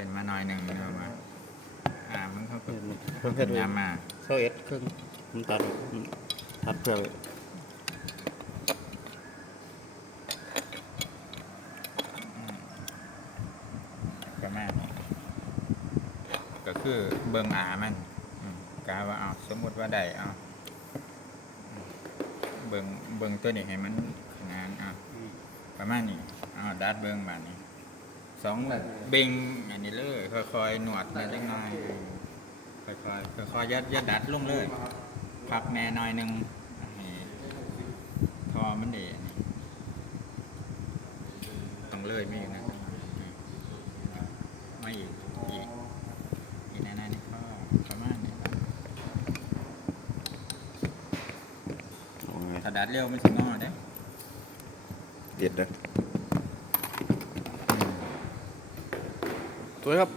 เลยมาหน่อยหนึ่งเอามาอ่ามันเขาก็เพิ่มเผ็ดเยยำมาเท่าเอ็ดครึ่งมันตัดมันตัดเพื่อประมาณนี้ก็คือเบิ่งอามันกาว่าเอาสมมติว่าได้เอาเบิ่งเบิ่งตัวนี้ให้มันงานเอาประมาณนี้เอาดัดเบิ่งบานี้ สองเบ่งอันนี้เลยค่อยๆหนวดมาจังหน่อยค่อยๆค่อยๆยัดยัดดัดลงเลยพักแม่หน่อยหนึ่งให้ทอมันเดนี่ต้องเลยไม่อีกนะไม่อีกอีกอีกแน่ๆนี่ก็ประมาณนี้ถ้าดัดเร็วมันจะงอได้เด็ดเลย สวยครับ